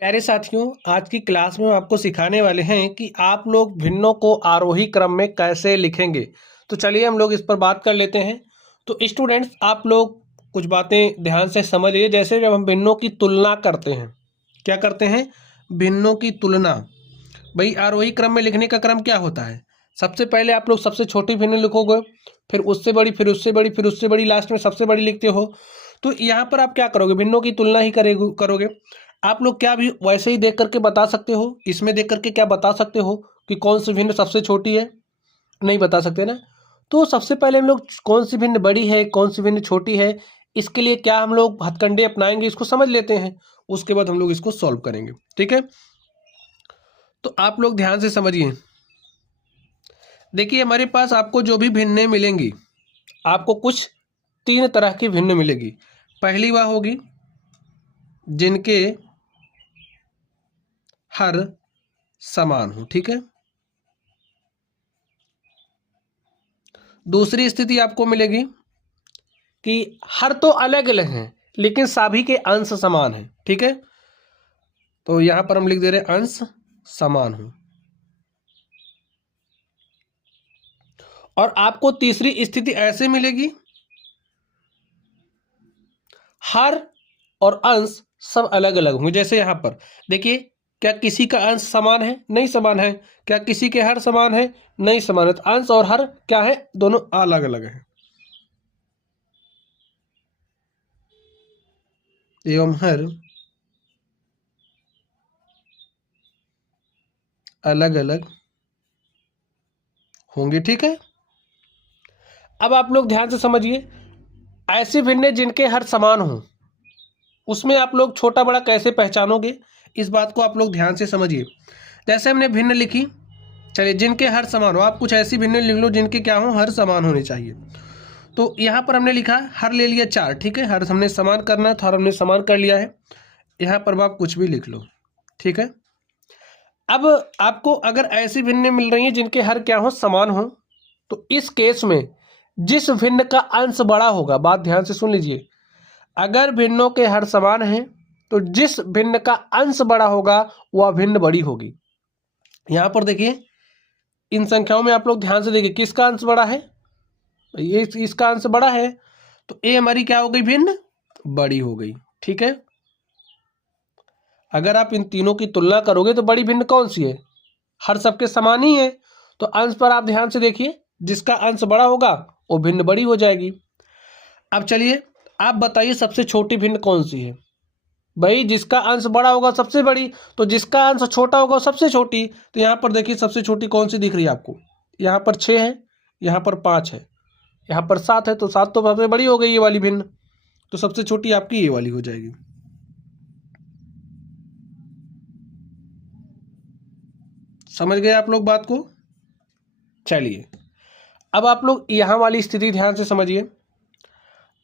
प्यारे साथियों, आज की क्लास में हम आपको सिखाने वाले हैं कि आप लोग भिन्नों को आरोही क्रम में कैसे लिखेंगे। तो चलिए हम लोग इस पर बात कर लेते हैं। तो स्टूडेंट्स, आप लोग कुछ बातें ध्यान से समझिए। जैसे जब हम भिन्नों की तुलना करते हैं, क्या करते हैं? भिन्नों की तुलना। भाई, आरोही क्रम में लिखने का क्रम क्या होता है? सबसे पहले आप लोग सबसे छोटी भिन्न लिखोगे, फिर उससे बड़ी, फिर उससे बड़ी, फिर उससे बड़ी, लास्ट में सबसे बड़ी लिखते हो। तो यहाँ पर आप क्या करोगे? भिन्नों की तुलना ही करोगे। आप लोग क्या भी वैसे ही देख करके बता सकते हो? इसमें देख करके क्या बता सकते हो कि कौन सी भिन्न सबसे छोटी है? नहीं बता सकते ना। तो सबसे पहले हम लोग कौन सी भिन्न बड़ी है, कौन सी भिन्न छोटी है, इसके लिए क्या हम लोग हथकंडे अपनाएंगे, इसको समझ लेते हैं। उसके बाद हम लोग इसको सॉल्व करेंगे। ठीक है, तो आप लोग ध्यान से समझिए। देखिए, हमारे पास आपको जो भी भिन्नें मिलेंगी, आपको कुछ तीन तरह की भिन्न मिलेगी। पहली वह होगी जिनके हर समान हो। ठीक है। दूसरी स्थिति आपको मिलेगी कि हर तो अलग अलग हैं लेकिन सभी के अंश समान हैं। ठीक है, तो यहां पर हम लिख दे रहे हैं अंश समान हो। और आपको तीसरी स्थिति ऐसे मिलेगी, हर और अंश सब अलग अलग होंगे। जैसे यहां पर देखिए, क्या किसी का अंश समान है? नहीं समान है। क्या किसी के हर समान है? नहीं समान है। तो अंश और हर क्या है? दोनों अलग अलग हैं। एवं हर अलग अलग होंगे। ठीक है, अब आप लोग ध्यान से समझिए। ऐसे भिन्न जिनके हर समान हो, उसमें आप लोग छोटा बड़ा कैसे पहचानोगे, इस बात को आप लोग ध्यान से समझिए। जैसे हमने भिन्न लिखी, चलिए जिनके हर समान हो, आप कुछ ऐसी भिन्न लिख लो जिनके क्या हो? हर समान होने चाहिए। तो यहाँ पर हमने लिखा हर ले लिया 4। ठीक है, हर हमने समान करना है तो हर हमने समान कर लिया है। यहाँ पर आप कुछ भी लिख लो। ठीक है, अब आपको अगर ऐसी भिन्न मिल रही है जिनके हर क्या हो? समान हो, तो इस केस में जिस भिन्न का अंश बड़ा होगा, बात ध्यान से सुन लीजिए, अगर भिन्नों के हर समान हैं तो जिस भिन्न का अंश बड़ा होगा वह भिन्न बड़ी होगी। यहां पर देखिए, इन संख्याओं में आप लोग ध्यान से देखिए, किसका अंश बड़ा है? ये इसका अंश बड़ा है, तो ए हमारी क्या हो गई? भिन्न बड़ी हो गई। ठीक है, अगर आप इन तीनों की तुलना करोगे तो बड़ी भिन्न कौन सी है? हर सबके समान ही है। तो अंश पर आप ध्यान से देखिए, जिसका अंश बड़ा होगा वो भिन्न बड़ी हो जाएगी। अब चलिए, आप बताइए सबसे छोटी भिन्न कौन सी है? भाई, जिसका अंश बड़ा होगा सबसे बड़ी, तो जिसका अंश छोटा होगा सबसे छोटी। तो यहाँ पर देखिए, सबसे छोटी कौन सी दिख रही है आपको? यहाँ पर 6 है, यहाँ पर 5 है, यहाँ पर 7 है। तो 7 तो सबसे बड़ी हो गई ये वाली भिन्न, तो सबसे छोटी आपकी ये वाली हो जाएगी। समझ गए आप लोग बात को? चलिए, अब आप लोग यहाँ वाली स्थिति ध्यान से समझिए।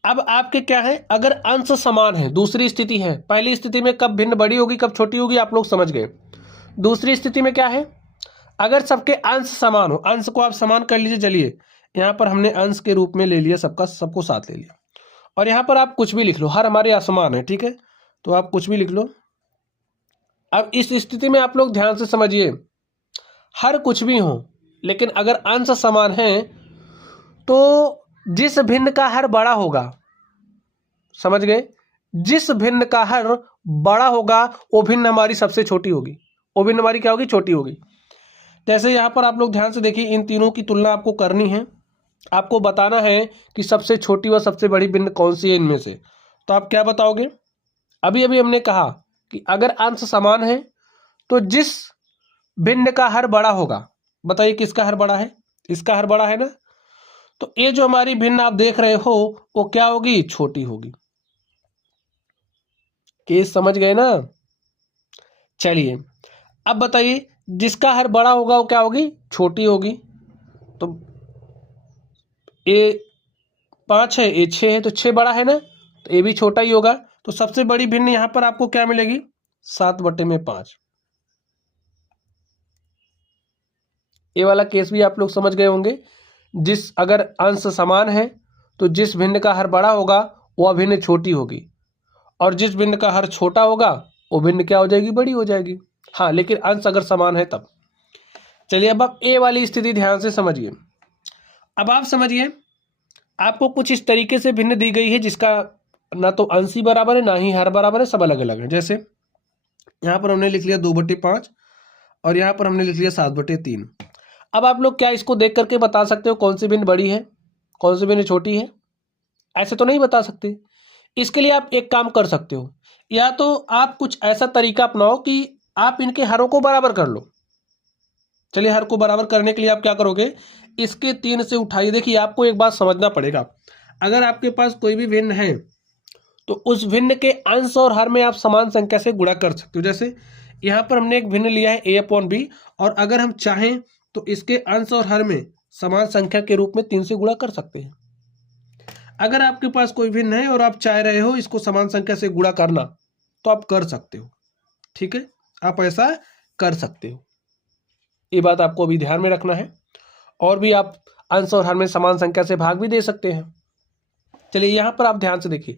अब आपके क्या है? अगर अंश समान है, दूसरी स्थिति है। पहली स्थिति में कब भिन्न बड़ी होगी, कब छोटी होगी, आप लोग समझ गए। दूसरी स्थिति में क्या है? अगर सबके अंश समान हो, अंश को आप समान कर लीजिए। चलिए, यहाँ पर हमने अंश के रूप में ले लिया, सबका सबको साथ ले लिया। और यहाँ पर आप कुछ भी लिख लो, हर हमारे असमान है। ठीक है, तो आप कुछ भी लिख लो। अब इस स्थिति में आप लोग ध्यान से समझिए, हर कुछ भी हो लेकिन अगर अंश समान है तो जिस भिन्न का हर बड़ा होगा, समझ गए, जिस भिन्न का हर बड़ा होगा वो भिन्न हमारी सबसे छोटी होगी। वो भिन्न हमारी क्या होगी? छोटी होगी। जैसे यहाँ पर आप लोग ध्यान से देखिए, इन तीनों की तुलना आपको करनी है। आपको बताना है कि सबसे छोटी व सबसे बड़ी भिन्न कौन सी है इनमें से। तो आप क्या बताओगे? अभी अभी हमने कहा कि अगर अंश समान है तो जिस भिन्न का हर बड़ा होगा, बताइए किसका हर बड़ा है? इसका हर बड़ा है ना। तो ये जो हमारी भिन्न आप देख रहे हो वो क्या होगी? छोटी होगी। केस समझ गए ना? चलिए, अब बताइए, जिसका हर बड़ा होगा वो क्या होगी? छोटी होगी। तो ये 5 है, ये 6 है, तो 6 बड़ा है ना, तो ये भी छोटा ही होगा। तो सबसे बड़ी भिन्न यहां पर आपको क्या मिलेगी? 7/5। ये वाला केस भी आप लोग समझ गए होंगे। जिस अगर अंश समान है तो जिस भिन्न का हर बड़ा होगा वह भिन्न छोटी होगी, और जिस भिन्न का हर छोटा होगा वो भिन्न क्या हो जाएगी, बड़ी हो जाएगी। हाँ, लेकिन अंश अगर समान है तब। चलिए अब आप ए वाली स्थिति ध्यान से समझिए। अब आप समझिए, आपको कुछ इस तरीके से भिन्न दी गई है जिसका ना तो अंश ही बराबर है ना ही हर बराबर है, सब अलग अलग है। जैसे यहाँ पर हमने लिख लिया 2/5 और यहाँ पर हमने लिख लिया 7/3। अब आप लोग क्या इसको देख करके बता सकते हो कौन सी भिन्न बड़ी है कौन सी भिन्न छोटी है? ऐसे तो नहीं बता सकते। इसके लिए आप एक काम कर सकते हो, या तो आप कुछ ऐसा तरीका अपनाओ कि आप इनके हरों को बराबर कर लो। चलिए, हर को बराबर करने के लिए आप क्या करोगे, इसके 3 से उठाइए। देखिए, आपको एक बात समझना पड़ेगा, अगर आपके पास कोई भी भिन्न है तो उस भिन्न के अंश और हर में आप समान संख्या से गुणा कर सकते हो। जैसे यहाँ पर हमने एक भिन्न लिया है a/b, और अगर हम चाहें तो इसके अंश और हर में समान संख्या के रूप में 3 से गुणा कर सकते हैं। अगर आपके पास कोई भिन्न है और आप चाह रहे हो इसको समान संख्या से गुणा करना, तो आप कर सकते हो। ठीक है, आप ऐसा कर सकते हो। ये बात आपको अभी ध्यान में रखना है। और भी आप अंश और हर में समान संख्या से भाग भी दे सकते हैं। चलिए, यहाँ पर आप ध्यान से देखिए,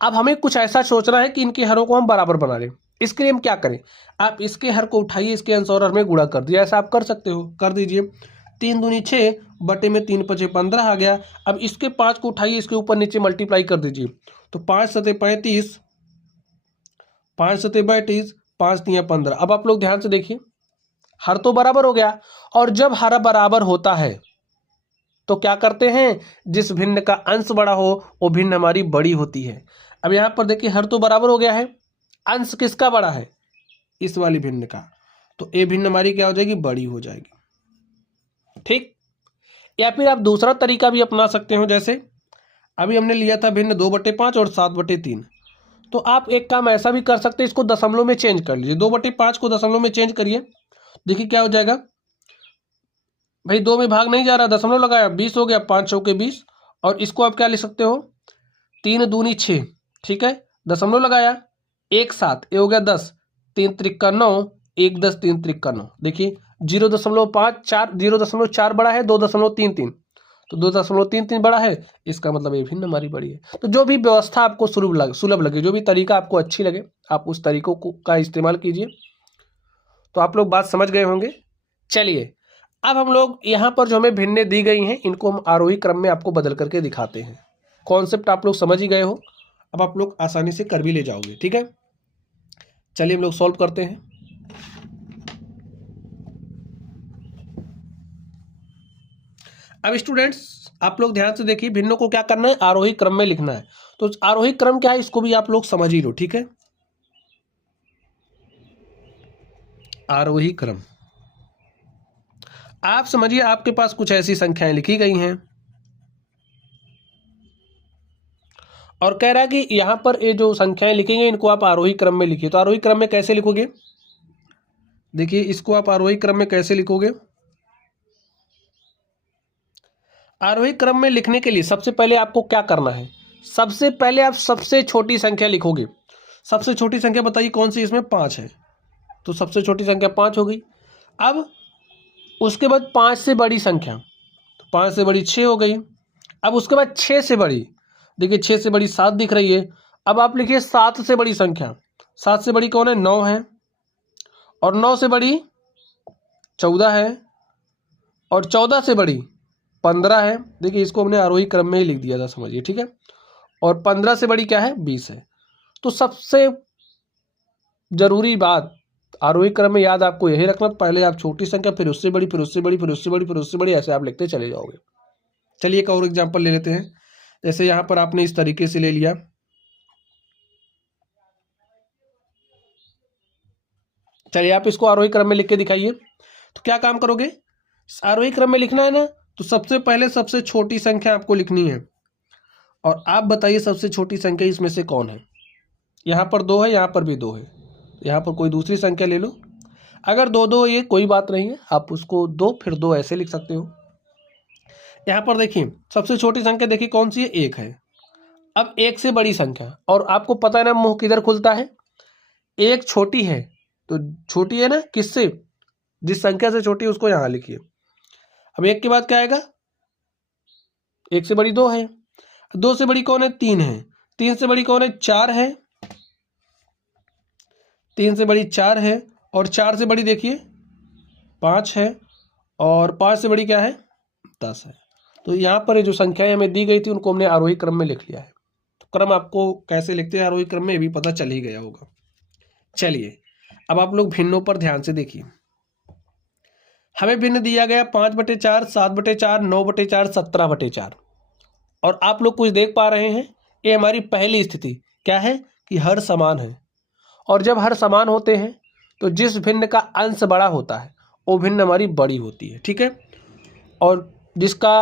अब हमें कुछ ऐसा सोचना है कि इनके हरों को हम बराबर बना लें। इसके लिए हम क्या करें, आप इसके हर को उठाइए, इसके अंश और हर में गुणा कर दिया। ऐसा आप कर सकते हो, कर दीजिए। 3 दूनी 6 बटे में 3 5 15 आ गया। अब इसके 5 को उठाइए, इसके ऊपर नीचे मल्टीप्लाई कर दीजिए, तो 5 7 35, 5 7 32, 5 3 15। अब आप लोग ध्यान से देखिए, हर तो बराबर हो गया, और जब हर बराबर होता है तो क्या करते हैं, जिस भिन्न का अंश बड़ा हो वो भिन्न हमारी बड़ी होती है। अब यहाँ पर देखिए, हर तो बराबर हो गया है, अंश किसका बड़ा है, इस वाली भिन्न का, तो ए भिन्न हमारी क्या हो जाएगी, बड़ी हो जाएगी। ठीक, या फिर आप दूसरा तरीका भी अपना सकते हो। जैसे अभी हमने लिया था भिन्न 2/5 और 7/3, तो आप एक काम ऐसा भी कर सकते हैं, इसको दशमलव में चेंज कर लीजिए। 2/5 को दशमलव में चेंज करिए, देखिए क्या हो जाएगा। भाई 2 में भाग नहीं जा रहा, दशमलव लगाया, 20 हो गया, 5 चौके 20। और इसको आप क्या लिख सकते हो, 3 दूनी 6, ठीक है, दशमलव लगाया, 1 7, ये हो गया 10, 3 त्रिक 9, 1 10, 3 त्रिक 9। देखिए 0.54, 0.4 बड़ा है 2.33, तो 2.33 बड़ा है, इसका मतलब ये भिन्न हमारी बड़ी है। तो जो भी व्यवस्था आपको सुलभ लगे, जो भी तरीका आपको अच्छी लगे, आप उस तरीकों का इस्तेमाल कीजिए। तो आप लोग बात समझ गए होंगे। चलिए, अब हम लोग यहाँ पर जो हमें भिन्नें दी गई हैं, इनको हम आरोही क्रम में आपको बदल करके दिखाते हैं। कॉन्सेप्ट आप लोग समझ ही गए हो, अब आप लोग आसानी से कर भी ले जाओगे। ठीक है, चलिए हम लोग सॉल्व करते हैं। अब स्टूडेंट्स आप लोग ध्यान से देखिए, भिन्नों को क्या करना है, आरोही क्रम में लिखना है। तो आरोही क्रम क्या है, इसको भी आप लोग समझ ही लो। ठीक है, आरोही क्रम आप समझिए, आपके पास कुछ ऐसी संख्याएं लिखी गई हैं और कह रहा है कि यहां पर ये जो संख्याएं लिखी गई इनको आप आरोही क्रम में लिखिए। तो आरोही क्रम में कैसे लिखोगे, देखिए इसको आप आरोही क्रम में कैसे लिखोगे। आरोही क्रम में लिखने के लिए सबसे पहले आपको क्या करना है, सबसे पहले आप सबसे छोटी संख्या लिखोगे। सबसे छोटी संख्या बताइए कौन सी, इसमें 5 है, तो सबसे छोटी संख्या 5 हो गई। अब उसके बाद 5 से बड़ी संख्या, तो 5 से बड़ी 6 हो गई। अब उसके बाद 6 से बड़ी, देखिए 6 से बड़ी 7 दिख रही है। अब आप लिखिए 7 से बड़ी संख्या, 7 से बड़ी कौन है, 9 है, और 9 से बड़ी 14 है, और 14 से बड़ी 15 है। देखिए इसको हमने आरोही क्रम में ही लिख दिया था, समझिए। ठीक है, और 15 से बड़ी क्या है, 20 है। तो सबसे जरूरी बात आरोही क्रम में याद आपको यही रखना, पहले आप छोटी संख्या, फिर उससे बड़ी, फिर उससे बड़ी, फिर उससे बड़ी, फिर उससे बड़ी, ऐसे आप लिखते चले जाओगे। चलिए एक और एग्जांपल ले लेते हैं। जैसे यहाँ पर आपने इस तरीके से ले लिया, चलिए आप इसको आरोही क्रम में लिख के दिखाइए। तो क्या काम करोगे, आरोही क्रम में लिखना है ना, तो सबसे पहले सबसे छोटी संख्या आपको लिखनी है, और आप बताइए सबसे छोटी संख्या इसमें से कौन है। यहाँ पर 2 है, यहाँ पर भी 2 है, यहाँ पर कोई दूसरी संख्या ले लो। अगर 2 2 ये कोई बात नहीं है, आप उसको 2 फिर 2 ऐसे लिख सकते हो। यहाँ पर देखिए सबसे छोटी संख्या देखिए कौन सी है, 1 है। अब 1 से बड़ी संख्या, और आपको पता है ना मुंह किधर खुलता है, 1 छोटी है तो छोटी है ना किससे, जिस संख्या से छोटी है उसको यहाँ लिखिए। अब 1 के बाद क्या आएगा, 1 से बड़ी 2 है, 2 से बड़ी कौन है, 3 है, 3 से बड़ी कौन है, 4 है, 3 से बड़ी 4 है, और 4 से बड़ी देखिए 5 है, और 5 से बड़ी क्या है 10 है। तो यहाँ पर जो संख्याएं हमें दी गई थी उनको हमने आरोही क्रम में लिख लिया है। तो क्रम आपको कैसे लिखते हैं आरोही क्रम में, ये भी पता चल ही गया होगा। चलिए अब आप लोग भिन्नों पर ध्यान से देखिए। हमें भिन्न दिया गया 5/4, 7/4, 9/4, 17/4, और आप लोग कुछ देख पा रहे हैं, ये हमारी पहली स्थिति क्या है कि हर समान है। और जब हर समान होते हैं तो जिस भिन्न का अंश बड़ा होता है वो भिन्न हमारी बड़ी होती है, ठीक है। और जिसका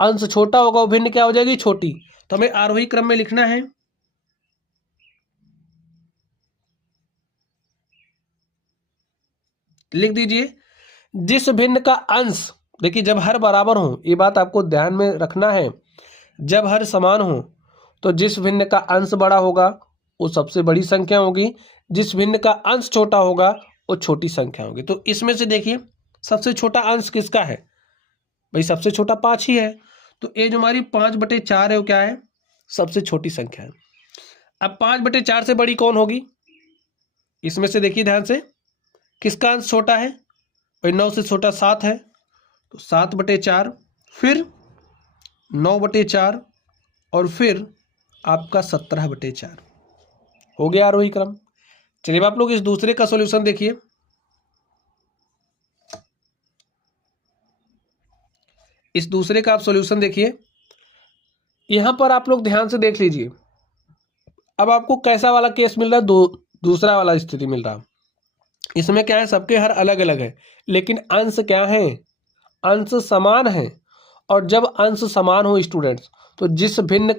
अंश छोटा होगा वो भिन्न क्या हो जाएगी, छोटी। तो हमें आरोही क्रम में लिखना है। लिख दीजिए जिस भिन्न का अंश, देखिए जब हर बराबर हो, ये बात आपको ध्यान में रखना है, जब हर समान हो तो जिस भिन्न का अंश बड़ा होगा वो सबसे बड़ी संख्या होगी, जिस भिन्न का अंश छोटा होगा वो छोटी संख्या होगी। तो इसमें से देखिए सबसे छोटा अंश किसका है भाई, सबसे छोटा 5 ही है। तो ये जो हमारी 5/4 है वो क्या है, सबसे छोटी संख्या है। अब 5/4 से बड़ी कौन होगी, इसमें से देखिए ध्यान से, किसका अंश छोटा है भाई, 9 से छोटा 7 है, तो 7/4, फिर 9/4, और फिर आपका 17/4 हो गया आरोही क्रम। चलिए आप लोग इस दूसरे का सॉल्यूशन देखिए। इस दूसरे का आप सॉल्यूशन देखिए, यहां पर आप लोग ध्यान से देख लीजिए। अब आपको कैसा वाला केस मिल रहा है, दूसरा वाला स्थिति मिल रहा है। इसमें क्या है, सबके हर अलग अलग है, लेकिन अंश क्या है, अंश समान है। और जब अंश समान हो स्टूडेंट्स, तो जिस भिन्न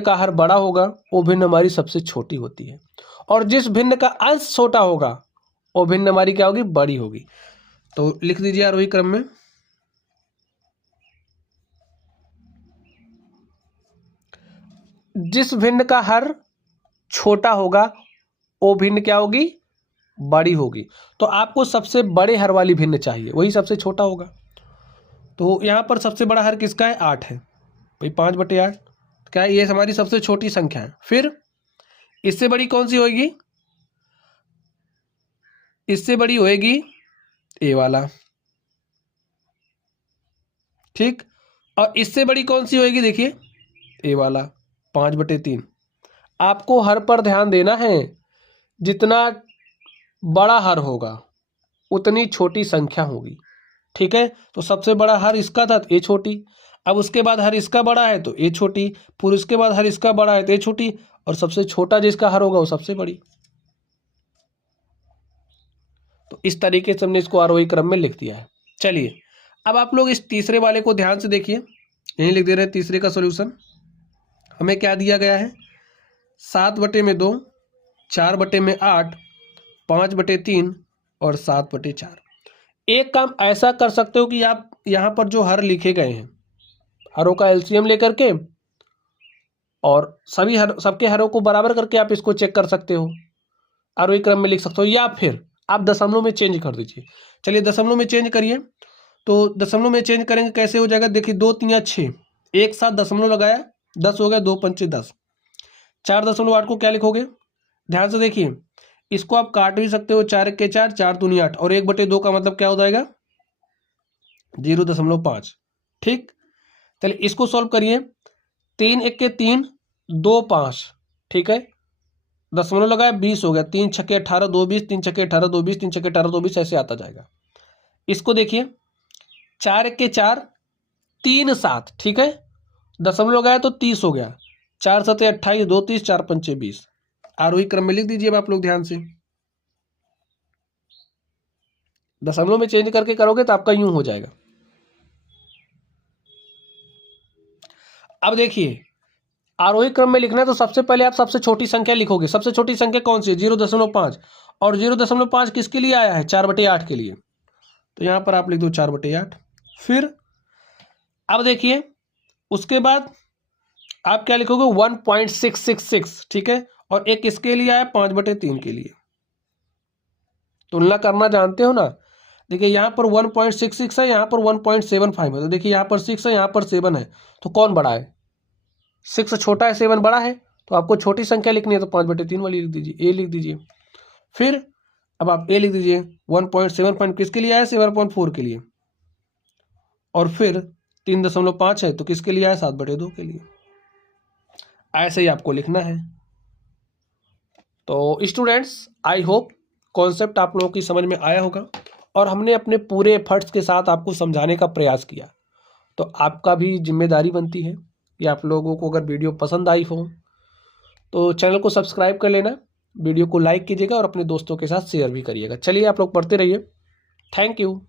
का हर बड़ा होगा वो भिन्न हमारी सबसे छोटी होती है, और जिस भिन्न का अंश छोटा होगा वो भिन्न हमारी क्या होगी, बड़ी होगी। तो लिख दीजिए आरोही क्रम में, जिस भिन्न का हर छोटा होगा वो भिन्न क्या होगी, बड़ी होगी। तो आपको सबसे बड़े हर वाली भिन्न चाहिए, वही सबसे छोटा होगा। तो यहां पर सबसे बड़ा हर किसका है, 8 है भाई, 5/8 क्या है, ये हमारी सबसे छोटी संख्या है। फिर इससे बड़ी कौन सी होगी, इससे बड़ी होएगी ए वाला, ठीक। और इससे बड़ी कौन सी होएगी, देखिए ए वाला 5/3। आपको हर पर ध्यान देना है, जितना बड़ा हर होगा उतनी छोटी संख्या होगी, ठीक है। तो सबसे बड़ा हर इसका था तो ए छोटी, अब उसके बाद हर इसका बड़ा है तो ए छोटी, फिर उसके बाद हर इसका बड़ा है तो ए छोटी, और सबसे छोटा जिसका हर होगा वो सबसे बड़ी। तो इस तरीके से हमने इसको आरोही क्रम में लिख दिया है। चलिए अब आप लोग इस तीसरे वाले को ध्यान से देखिए, यहीं लिख दे रहे हैं तीसरे का सॉल्यूशन। हमें क्या दिया गया है, 7/2, 4/8, 5/3 और 7/4। एक काम ऐसा कर सकते हो कि आप यहाँ पर जो हर लिखे गए हैं, हरों का एलसीएम लेकर के और सबके हरों को बराबर करके आप इसको चेक कर सकते हो, आरोही क्रम में लिख सकते हो, या फिर आप दशमलव में चेंज कर दीजिए। चलिए दशमलव में चेंज करिए। तो दशमलव में चेंज करेंगे कैसे हो जाएगा, देखिए 2 3 या 6, एक साथ दशमलव लगाया 10 हो गया, 2 पंचे 10। 4.8 को क्या लिखोगे, ध्यान से देखिए, इसको आप काट भी सकते हो, 4 के 4, 4 दूनी 8, और 1/2 का मतलब क्या हो जाएगा 0.5, ठीक। चलिए इसको सॉल्व करिए, 3 1 के 3, 2 5, ठीक है, दशमलव लगाया 20 हो गया, 3 छक्के 18, 2 20, 3 छक्के 18, 2 20, 3 छक्के 18, 2 20, ऐसे आता जाएगा। इसको देखिए 4 1 के 4, 3 7, ठीक है, दशमलव लगाया तो 30 हो गया, 4 7 28, 2 30, 4 पंचे 20। आरोही क्रम में लिख दीजिए आप लोग ध्यान से, दशमलव में चेंज करके करोगे तो आपका यूं हो जाएगा। अब देखिए आरोही क्रम में लिखना है तो सबसे पहले आप सबसे छोटी संख्या लिखोगे। सबसे छोटी संख्या कौन सी है, 0.5, और 0.5 किसके लिए आया है, 4/8 के लिए, तो यहां पर आप लिख दो 4/8। फिर अब देखिए उसके बाद आप क्या लिखोगे 1.666, ठीक है, और एक किसके लिए आया 5/3 के लिए। तुलना करना जानते हो ना, देखिए यहाँ पर 1.66 है, यहाँ पर 1.75 है, तो देखिए यहाँ पर 6 है, यहाँ पर 7 है, तो कौन बड़ा है, 6 छोटा है 7 बड़ा है, तो आपको छोटी संख्या लिखनी है तो 5/3 वाली लिख दीजिए, ए लिख दीजिए। फिर अब आप ए लिख दीजिए, 1.7 किसके लिए आया, 7.4 के लिए। और फिर 3.5 है तो किसके लिए आया, 7/2 के लिए। ऐसे ही आपको लिखना है। तो स्टूडेंट्स, आई होप कॉन्सेप्ट आप लोगों की समझ में आया होगा और हमने अपने पूरे एफर्ट्स के साथ आपको समझाने का प्रयास किया। तो आपका भी जिम्मेदारी बनती है कि आप लोगों को अगर वीडियो पसंद आई हो तो चैनल को सब्सक्राइब कर लेना, वीडियो को लाइक कीजिएगा और अपने दोस्तों के साथ शेयर भी करिएगा। चलिए आप लोग पढ़ते रहिए। Thank you.